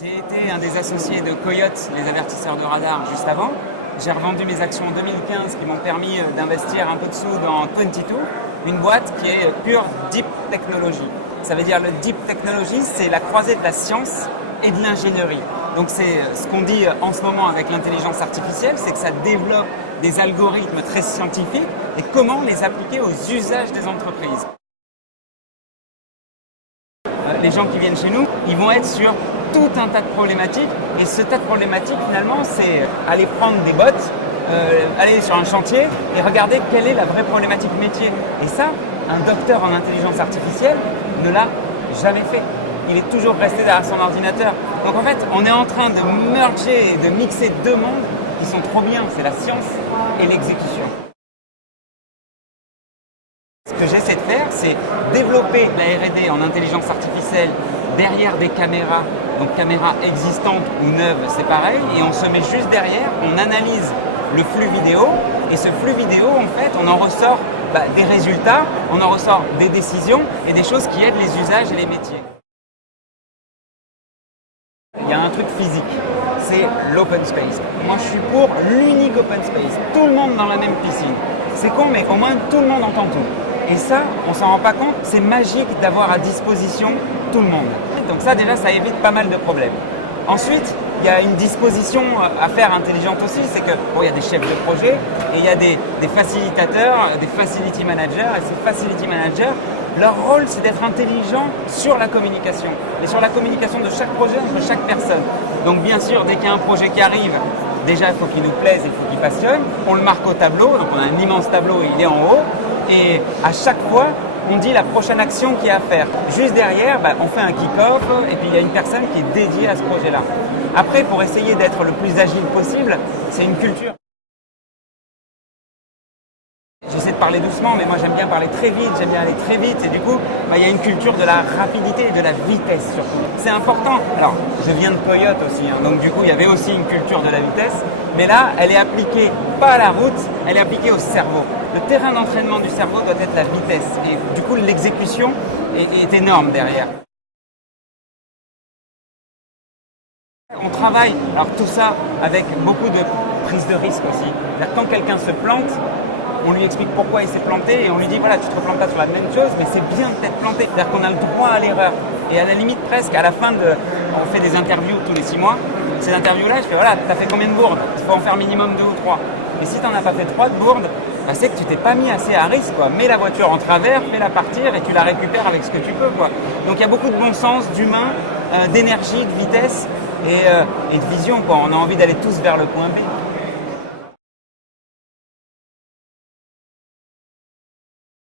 J'ai été un des associés de Coyote, les avertisseurs de radar, juste avant. J'ai revendu mes actions en 2015 qui m'ont permis d'investir un peu de sous dans 22, une boîte qui est pure Deep Technology. Ça veut dire le Deep Technology, c'est la croisée de la science et de l'ingénierie. Donc c'est ce qu'on dit en ce moment avec l'intelligence artificielle, c'est que ça développe des algorithmes très scientifiques et comment les appliquer aux usages des entreprises. Les gens qui viennent chez nous, ils vont être sur tout un tas de problématiques et ce tas de problématiques finalement c'est aller prendre des bottes, aller sur un chantier et regarder quelle est la vraie problématique métier. Et ça, un docteur en intelligence artificielle ne l'a jamais fait. Il est toujours resté derrière son ordinateur. Donc en fait, on est en train de merger et de mixer deux mondes qui sont trop bien, c'est la science et l'exécution. Ce que j'essaie de faire, c'est développer la R&D en intelligence artificielle derrière des caméras, donc caméras existantes ou neuves, c'est pareil, et on se met juste derrière, on analyse le flux vidéo, et ce flux vidéo, en fait, on en ressort des résultats, on en ressort des décisions et des choses qui aident les usages et les métiers. Il y a un truc physique, c'est l'open space. Moi, je suis pour l'unique open space, tout le monde dans la même piscine. C'est con, mais au moins tout le monde entend tout. Et ça, on ne s'en rend pas compte, c'est magique d'avoir à disposition tout le monde. Donc ça, déjà, ça évite pas mal de problèmes. Ensuite, il y a une disposition à faire intelligente aussi, c'est que il y a des chefs de projet et il y a des facilitateurs, des facility managers. Et ces facility managers, leur rôle, c'est d'être intelligent sur la communication et sur la communication de chaque projet entre chaque personne. Donc bien sûr, dès qu'il y a un projet qui arrive, déjà, il faut qu'il nous plaise, il faut qu'il passionne. On le marque au tableau, donc on a un immense tableau, il est en haut. Et à chaque fois, on dit la prochaine action qu'il y a à faire. Juste derrière, on fait un kick-off et puis il y a une personne qui est dédiée à ce projet-là. Après, pour essayer d'être le plus agile possible, c'est une culture. J'essaie de parler doucement, mais moi j'aime bien parler très vite, j'aime bien aller très vite. Et du coup, il y a une culture de la rapidité et de la vitesse surtout. C'est important. Alors, je viens de Coyote aussi, donc du coup, il y avait aussi une culture de la vitesse. Mais là, elle est appliquée pas à la route, elle est appliquée au cerveau. Le terrain d'entraînement du cerveau doit être la vitesse. Et du coup, l'exécution est énorme derrière. On travaille, alors tout ça avec beaucoup de prise de risque aussi. Quand quelqu'un se plante, on lui explique pourquoi il s'est planté et on lui dit voilà, tu te replantes pas sur la même chose, mais c'est bien de t'être planté. C'est-à-dire qu'on a le droit à l'erreur. Et à la limite presque, à la fin on fait des interviews tous les 6 mois. Ces interviews-là, je fais voilà, t'as fait combien de bourdes? Il faut en faire minimum 2 ou 3. Et si t'en as pas fait 3 de bourdes, c'est que tu t'es pas mis assez à risque, quoi. Mets la voiture en travers, fais-la partir et tu la récupères avec ce que tu peux, quoi. Donc il y a beaucoup de bon sens, d'humain, d'énergie, de vitesse et de vision, quoi. On a envie d'aller tous vers le point B.